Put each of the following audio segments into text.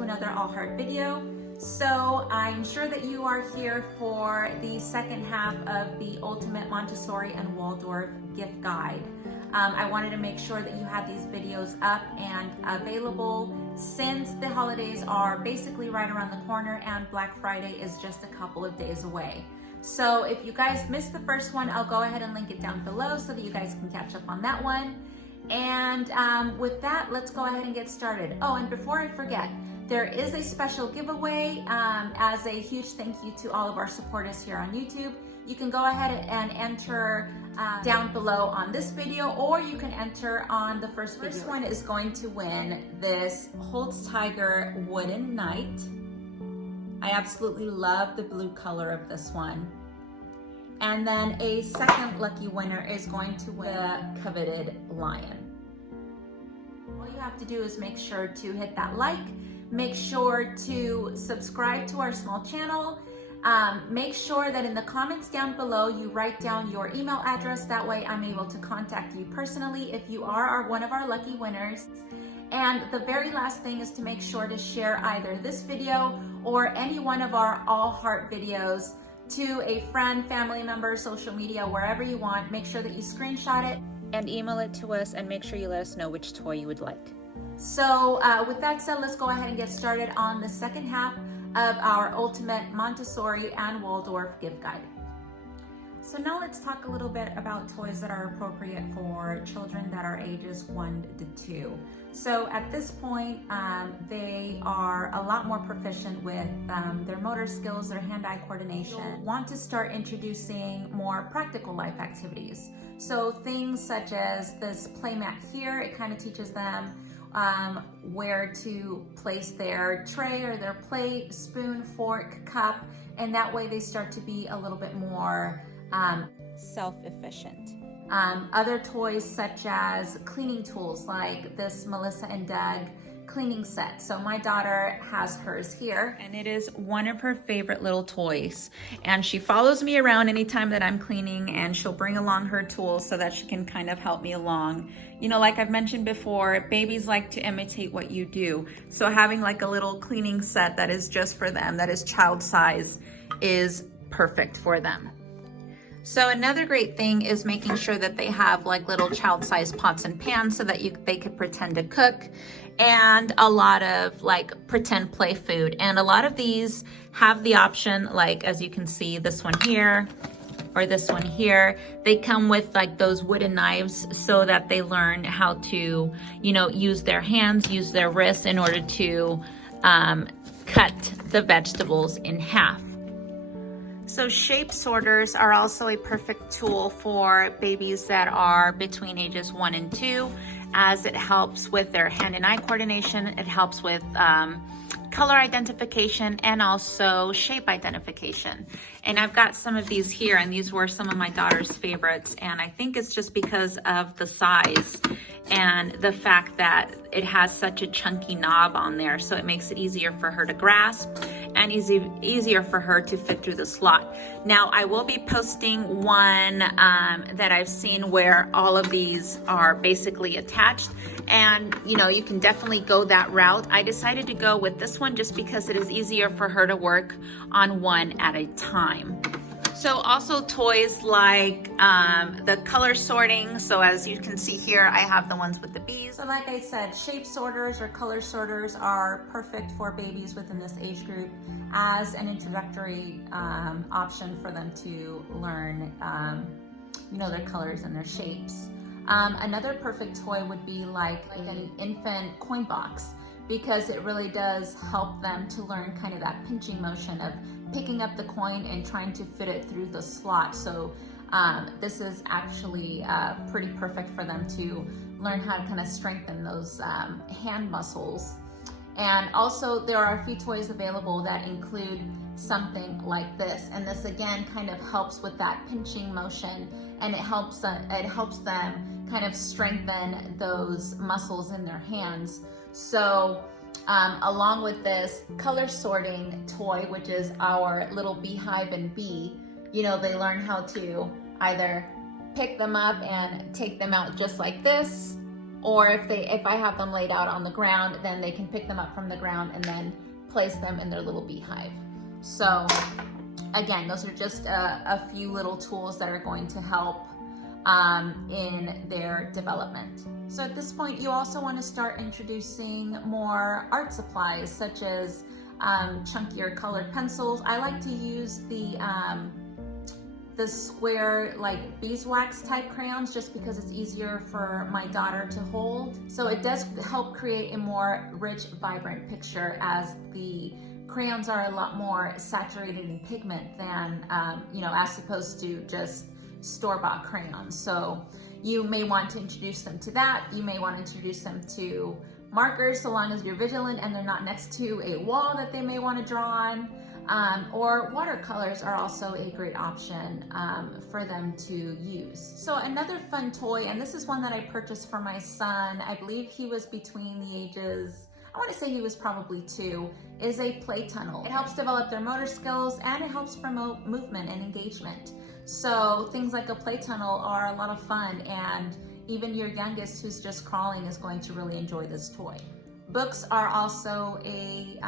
to another All Heart video. So I'm sure that you are here for the second half of the Ultimate Montessori and Waldorf Gift Guide. I wanted to make sure that you had these videos up and available since the holidays are basically right around the corner and Black Friday is just a couple of days away. So if you guys missed the first one, I'll go ahead and link it down below so that you guys can catch up on that one. And with that, let's go ahead and get started. Oh, and before I forget, there is a special giveaway as a huge thank you to all of our supporters here on YouTube. You can go ahead and enter down below on this video, or you can enter on the first video. This one is going to win this Holtz Tiger Wooden Knight. I absolutely love the blue color of this one. And then a second lucky winner is going to win the coveted lion. All you have to do is make sure to hit that like, make sure to subscribe to our small channel, make sure that in the comments down below you write down your email address. That way I'm able to contact you personally if you are one of our lucky winners. And the very last thing is to make sure to share either this video or any one of our All Heart videos to a friend, family member, social media, wherever you want. Make sure that you screenshot it and email it to us, and make sure you let us know which toy you would like. So with that said, let's go ahead and get started on the second half of our Ultimate Montessori and Waldorf Gift Guide. So now let's talk a little bit about toys that are appropriate for children that are ages 1 to 2. So at this point, they are a lot more proficient with their motor skills, their hand-eye coordination. You'll want to start introducing more practical life activities. So things such as this play mat here, it kind of teaches them where to place their tray or their plate, spoon, fork, cup, and that way they start to be a little bit more self-efficient. Other toys such as cleaning tools like this Melissa and Doug cleaning set. So my daughter has hers here, and it is one of her favorite little toys. And she follows me around anytime that I'm cleaning, and she'll bring along her tools so that she can kind of help me along. You know, like I've mentioned before, babies like to imitate what you do. So having like a little cleaning set that is just for them, that is child size, is perfect for them. So another great thing is making sure that they have like little child-sized pots and pans so that they could pretend to cook, and a lot of like pretend play food. And a lot of these have the option, like as you can see, this one here or this one here, they come with like those wooden knives so that they learn how to, you know, use their hands, use their wrists in order to cut the vegetables in half. So shape sorters are also a perfect tool for babies that are between ages 1 and 2, as it helps with their hand and eye coordination. It helps with color identification and also shape identification. And I've got some of these here, and these were some of my daughter's favorites. And I think it's just because of the size and the fact that it has such a chunky knob on there. So it makes it easier for her to grasp and easier for her to fit through the slot. Now I will be posting one that I've seen where all of these are basically attached, and you know, you can definitely go that route. I decided to go with this one just because it is easier for her to work on one at a time. So also toys like the color sorting. So as you can see here, I have the ones with the bees. So like I said, shape sorters or color sorters are perfect for babies within this age group as an introductory option for them to learn, you know, their colors and their shapes. Another perfect toy would be like an infant coin box, because it really does help them to learn kind of that pinching motion of picking up the coin and trying to fit it through the slot. So this is actually pretty perfect for them to learn how to kind of strengthen those hand muscles. And also there are a few toys available that include something like this. And this again kind of helps with that pinching motion, and it helps them kind of strengthen those muscles in their hands. So along with this color sorting toy, which is our little beehive and bee, you know, they learn how to either pick them up and take them out just like this, Or if I have them laid out on the ground, then they can pick them up from the ground and then place them in their little beehive. So again, those are just a few little tools that are going to help in their development. So at this point, you also want to start introducing more art supplies, such as chunkier colored pencils. I like to use the square like beeswax type crayons just because it's easier for my daughter to hold. So it does help create a more rich, vibrant picture, as the crayons are a lot more saturated in pigment than, as opposed to just store-bought crayons. So you may want to introduce them to that. You may want to introduce them to markers, so long as you're vigilant and they're not next to a wall that they may want to draw on. Or watercolors are also a great option for them to use. So another fun toy, and this is one that I purchased for my son, I believe he was between the ages, I want to say he was probably 2, is a play tunnel. It helps develop their motor skills and it helps promote movement and engagement. So things like a play tunnel are a lot of fun, and even your youngest who's just crawling is going to really enjoy this toy. Books are also a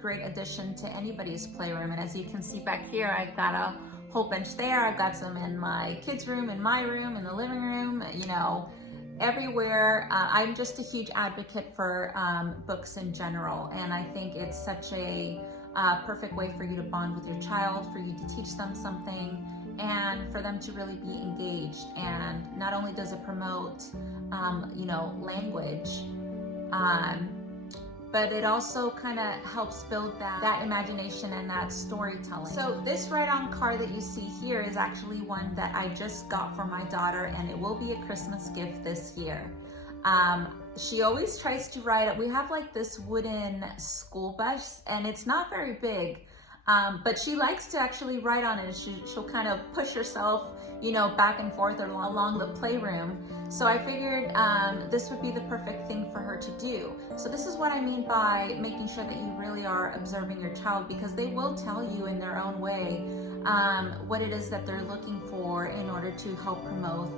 great addition to anybody's playroom, and as you can see back here, I've got a whole bunch there. I've got some in my kids' room, in my room, in the living room, everywhere. I'm just a huge advocate for books in general, and I think it's such a perfect way for you to bond with your child, for you to teach them something, and for them to really be engaged. And not only does it promote, language, but it also kind of helps build that imagination and that storytelling. So this write-on card that you see here is actually one that I just got for my daughter, and it will be a Christmas gift this year. She always tries to write it. We have like this wooden school bus, and it's not very big, but she likes to actually write on it. She'll kind of push herself, back and forth along the playroom. So I figured this would be the perfect thing for her to do. So this is what I mean by making sure that you really are observing your child, because they will tell you in their own way what it is that they're looking for in order to help promote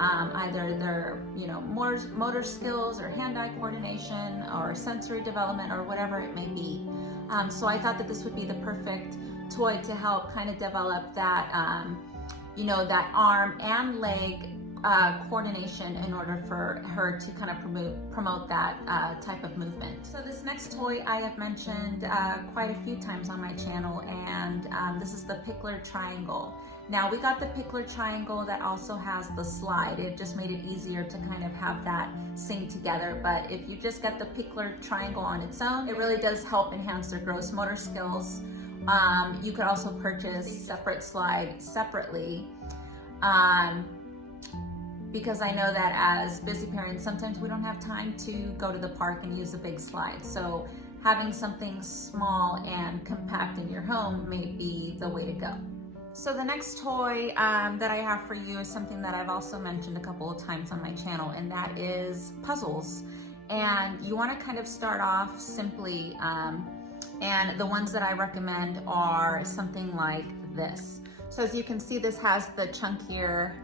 either their motor skills or hand-eye coordination or sensory development or whatever it may be. So I thought that this would be the perfect toy to help kind of develop that that arm and leg coordination in order for her to kind of promote that type of movement. So this next toy I have mentioned quite a few times on my channel, and this is the Pickler Triangle. Now we got the Pickler Triangle that also has the slide. It just made it easier to kind of have that sync together. But if you just get the Pickler Triangle on its own, it really does help enhance their gross motor skills. You could also purchase a separate slide separately, because I know that as busy parents, sometimes we don't have time to go to the park and use a big slide. So having something small and compact in your home may be the way to go. So the next toy that I have for you is something that I've also mentioned a couple of times on my channel, and that is puzzles. And you want to kind of start off simply, and the ones that I recommend are something like this. So as you can see, this has the chunkier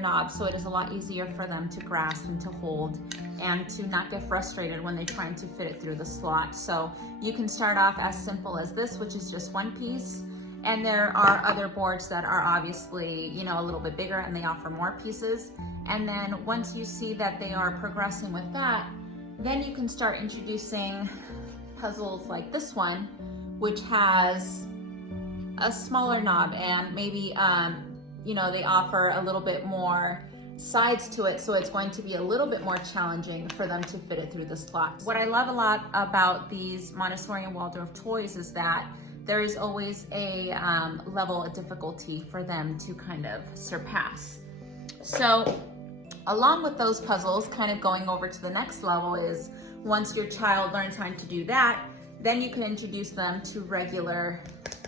knob, so it is a lot easier for them to grasp and to hold and to not get frustrated when they're trying to fit it through the slot. So you can start off as simple as this, which is just one piece. And there are other boards that are obviously, a little bit bigger and they offer more pieces. And then once you see that they are progressing with that, then you can start introducing puzzles like this one, which has a smaller knob, and maybe, they offer a little bit more sides to it, so it's going to be a little bit more challenging for them to fit it through the slots. What I love a lot about these Montessori and Waldorf toys is that there is always a level of difficulty for them to kind of surpass. So along with those puzzles, kind of going over to the next level is, once your child learns how to do that, then you can introduce them to regular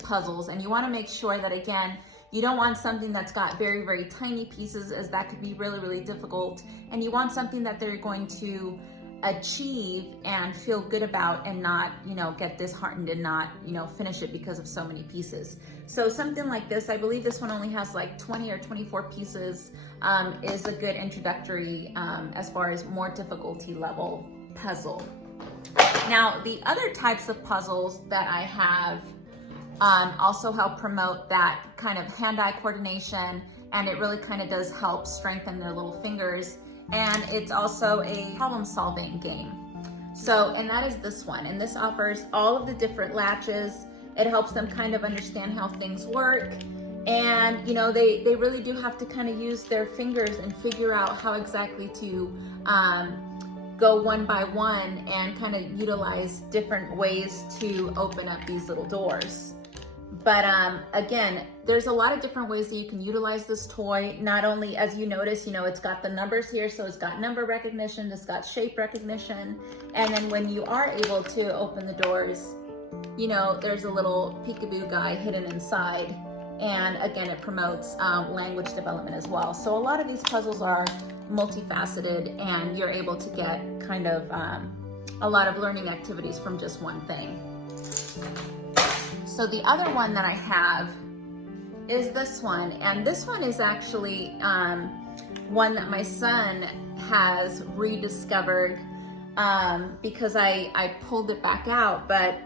puzzles. And you want to make sure that, again, you don't want something that's got very, very tiny pieces, as that could be really, really difficult. And you want something that they're going to achieve and feel good about, and not, you know, get disheartened and not, you know, finish it because of so many pieces. So something like this, I believe this one only has like 20 or 24 pieces, is a good introductory as far as more difficulty level puzzle. Now, the other types of puzzles that I have also help promote that kind of hand-eye coordination, and it really kind of does help strengthen their little fingers. And it's also a problem-solving game. So, and that is this one. And this offers all of the different latches. It helps them kind of understand how things work. And, you know, they really do have to kind of use their fingers and figure out how exactly to go one by one and kind of utilize different ways to open up these little doors. But again, there's a lot of different ways that you can utilize this toy. Not only, as you notice, you know, it's got the numbers here, so it's got number recognition, it's got shape recognition. And then when you are able to open the doors, you know, there's a little peekaboo guy hidden inside. And again, it promotes language development as well. So a lot of these puzzles are multifaceted, and you're able to get kind of a lot of learning activities from just one thing. So the other one that I have is this one, and this one is actually one that my son has rediscovered because I pulled it back out, but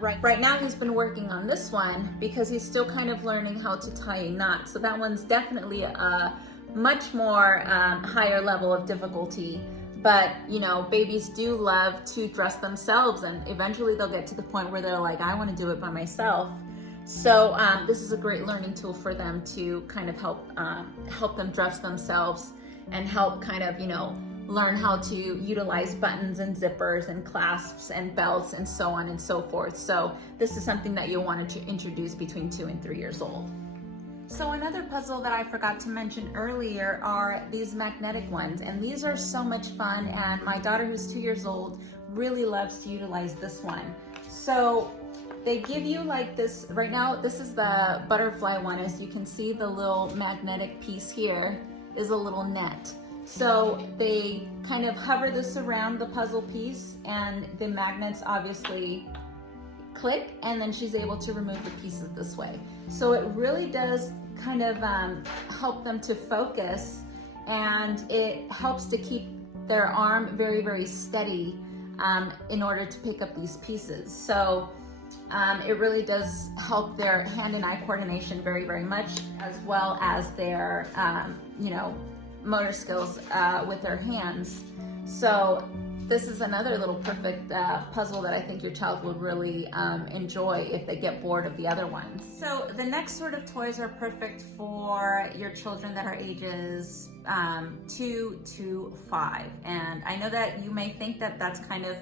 right now he's been working on this one because he's still kind of learning how to tie a knot. So that one's definitely a much more higher level of difficulty. But, you know, babies do love to dress themselves, and eventually they'll get to the point where they're like, I want to do it by myself. So this is a great learning tool for them to kind of help them dress themselves and help kind of, you know, learn how to utilize buttons and zippers and clasps and belts and so on and so forth. So this is something that you'll want to introduce between 2 and 3 years old. So another puzzle that I forgot to mention earlier are these magnetic ones, and these are so much fun, and my daughter, who's 2 years old, really loves to utilize this one. So they give you like this, right now this is the butterfly one. As you can see, the little magnetic piece here is a little net. So they kind of hover this around the puzzle piece, and the magnets obviously click, and then she's able to remove the pieces this way. So it really does kind of help them to focus, and it helps to keep their arm very, very steady in order to pick up these pieces. So it really does help their hand and eye coordination very, very much, as well as their, you know, motor skills with their hands. So this is another little perfect puzzle that I think your child would really enjoy if they get bored of the other ones. So the next sort of toys are perfect for your children that are ages 2 to 5. And I know that you may think that that's kind of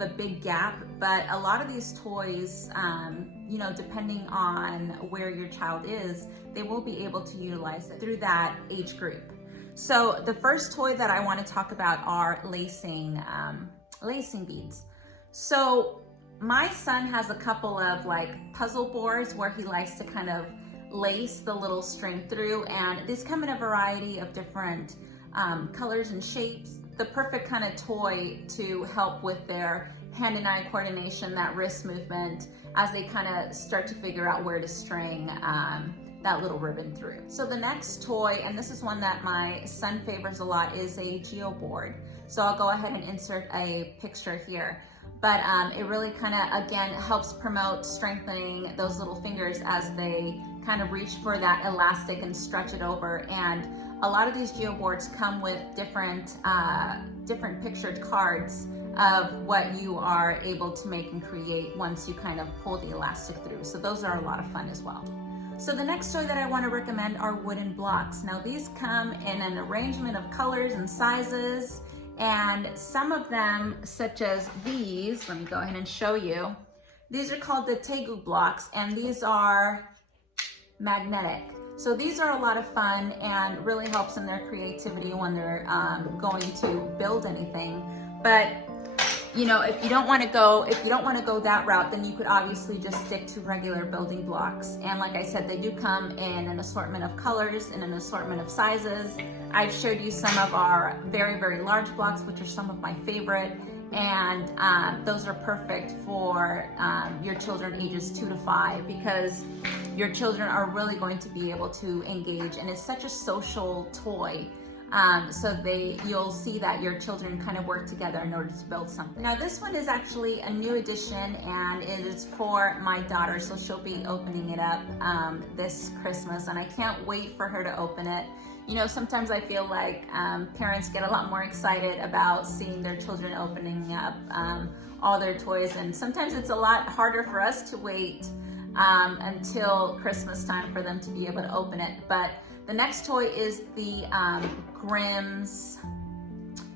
a big gap, but a lot of these toys, you know, depending on where your child is, they will be able to utilize it through that age group. So the first toy that I want to talk about are lacing beads. So my son has a couple of like puzzle boards where he likes to kind of lace the little string through, and these come in a variety of different colors and shapes. The perfect kind of toy to help with their hand and eye coordination, that wrist movement, as they kind of start to figure out where to string that little ribbon through. So the next toy, and this is one that my son favors a lot, is a geo board. So I'll go ahead and insert a picture here. But it really kind of, again, helps promote strengthening those little fingers as they kind of reach for that elastic and stretch it over. And a lot of these geo boards come with different pictured cards of what you are able to make and create once you kind of pull the elastic through. So those are a lot of fun as well. So the next toy that I want to recommend are wooden blocks. Now these come in an arrangement of colors and sizes, and some of them, such as these, let me go ahead and show you. These are called the Tegu blocks, and these are magnetic. So these are a lot of fun and really helps in their creativity when they're going to build anything. But you know, if you don't want to go that route, then you could obviously just stick to regular building blocks. And like I said, they do come in an assortment of colors and an assortment of sizes. I've showed you some of our very, very large blocks, which are some of my favorite. And those are perfect for your children ages 2 to 5, because your children are really going to be able to engage, and it's such a social toy. So you'll see that your children kind of work together in order to build something. Now this one is actually a new addition, and it is for my daughter, so she'll be opening it up this Christmas, and I can't wait for her to open it. You know, sometimes I feel like parents get a lot more excited about seeing their children opening up all their toys, and sometimes it's a lot harder for us to wait until Christmas time for them to be able to open it. But the next toy is the Grimm's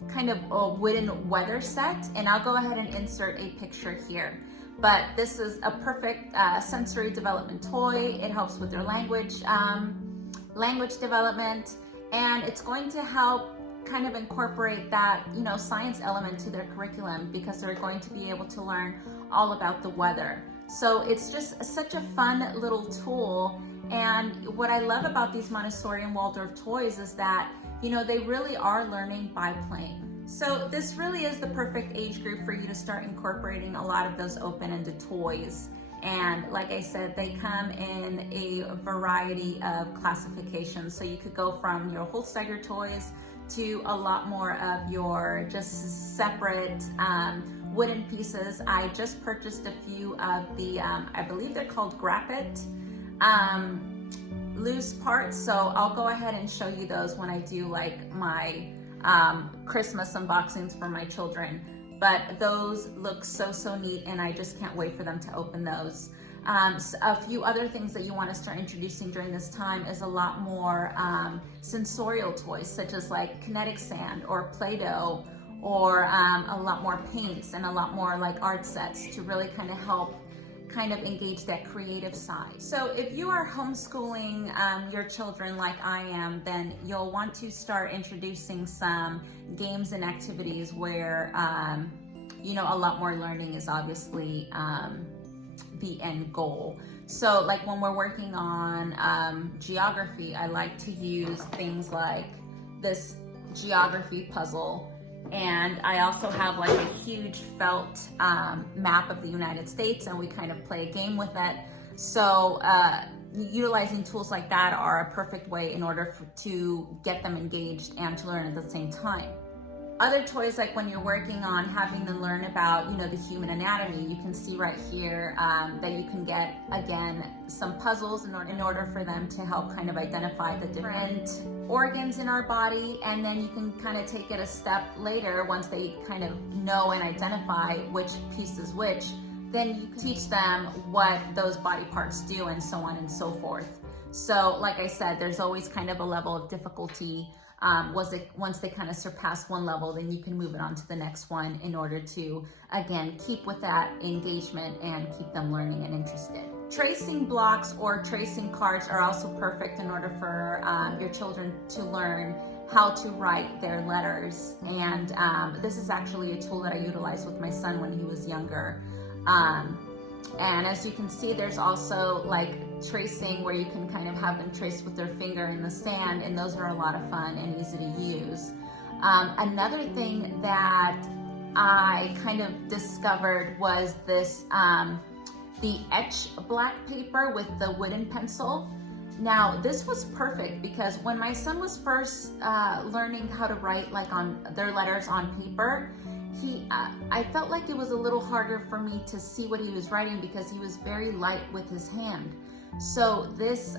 kind of a wooden weather set, and I'll go ahead and insert a picture here. But this is a perfect sensory development toy. It helps with their language development, and it's going to help kind of incorporate that, you know, science element to their curriculum, because they're going to be able to learn all about the weather. So it's just such a fun little tool. And what I love about these Montessori and Waldorf toys is that, you know, they really are learning by playing. So this really is the perfect age group for you to start incorporating a lot of those open-ended toys. And like I said, they come in a variety of classifications. So you could go from your Holsteiger toys to a lot more of your just separate wooden pieces. I just purchased a few of the, I believe they're called Grappet loose parts. So I'll go ahead and show you those when I do like my Christmas unboxings for my children. But those look so neat, and I just can't wait for them to open those. A few other things that you want to start introducing during this time is a lot more sensorial toys, such as like kinetic sand or Play-Doh, or a lot more paints and a lot more like art sets to really kind of help kind of engage that creative side. So if you are homeschooling your children like I am, then you'll want to start introducing some games and activities where you know, a lot more learning is obviously the end goal. So like when we're working on geography, I like to use things like this geography puzzle. And I also have like a huge felt map of the United States, and we kind of play a game with it. So utilizing tools like that are a perfect way in order to get them engaged and to learn at the same time. Other toys, like when you're working on having them learn about, you know, the human anatomy, you can see right here that you can get, again, some puzzles in order for them to help kind of identify the different organs in our body. And then you can kind of take it a step later, once they kind of know and identify which piece is which, then you can teach them what those body parts do, and so on and so forth. So like I said, there's always kind of a level of difficulty. Once they kind of surpass one level, then you can move it on to the next one in order to, again, keep with that engagement and keep them learning and interested. Tracing blocks or tracing cards are also perfect in order for your children to learn how to write their letters. And this is actually a tool that I utilized with my son when he was younger. And as you can see, there's also like tracing where you can kind of have them trace with their finger in the sand, and those are a lot of fun and easy to use. Another thing that I kind of discovered was this, the etch black paper with the wooden pencil. Now this was perfect because when my son was first learning how to write like on their letters on paper, I felt like it was a little harder for me to see what he was writing because he was very light with his hand. So this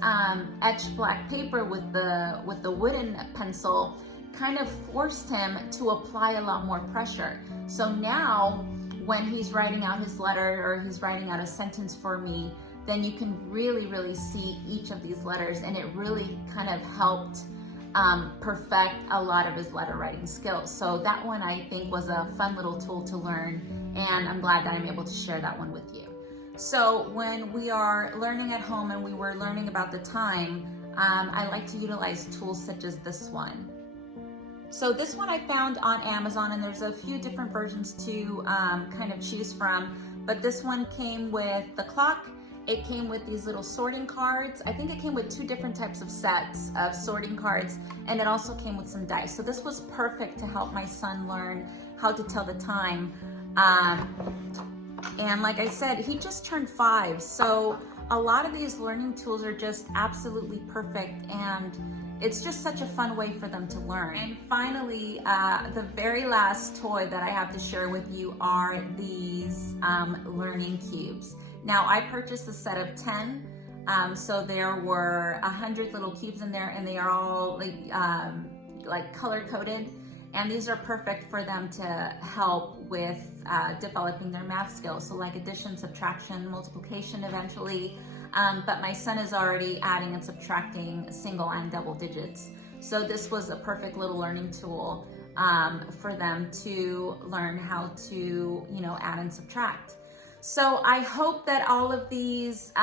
etched black paper with the wooden pencil kind of forced him to apply a lot more pressure. So now when he's writing out his letter or he's writing out a sentence for me, then you can really see each of these letters, and it really kind of helped perfect a lot of his letter writing skills. So that one I think was a fun little tool to learn, and I'm glad that I'm able to share that one with you. So when we are learning at home and we were learning about the time, I like to utilize tools such as this one. So this one I found on Amazon, and there's a few different versions to kind of choose from, but this one came with the clock. It came with these little sorting cards. I think it came with 2 different types of sets of sorting cards, and it also came with some dice. So this was perfect to help my son learn how to tell the time. And like I said, he just turned 5, so a lot of these learning tools are just absolutely perfect, and it's just such a fun way for them to learn. And finally, the very last toy that I have to share with you are these learning cubes. Now, I purchased a set of 10, so there were 100 little cubes in there, and they are all like color-coded. And these are perfect for them to help with developing their math skills. So like addition, subtraction, multiplication eventually. But my son is already adding and subtracting single and double digits. So this was a perfect little learning tool for them to learn how to, add and subtract. So I hope that all of these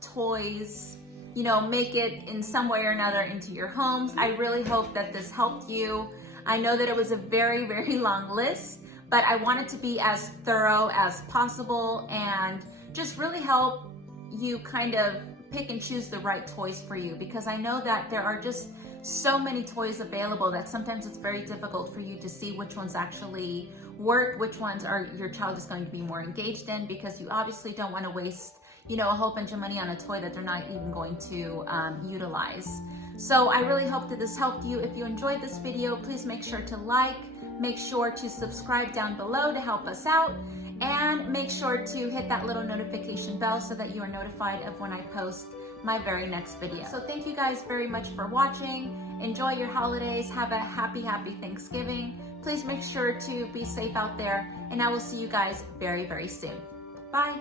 toys, make it in some way or another into your homes. I really hope that this helped you. I know that it was a very, very long list, but I want it to be as thorough as possible and just really help you kind of pick and choose the right toys for you, because I know that there are just so many toys available that sometimes it's very difficult for you to see which ones actually work, which ones are your child is going to be more engaged in, because you obviously don't want to waste, a whole bunch of money on a toy that they're not even going to utilize. So I really hope that this helped you. If you enjoyed this video, please make sure to like, make sure to subscribe down below to help us out, and make sure to hit that little notification bell so that you are notified of when I post my very next video. So thank you guys very much for watching. Enjoy your holidays. Have a happy Thanksgiving. Please make sure to be safe out there, and I will see you guys very, very soon. Bye.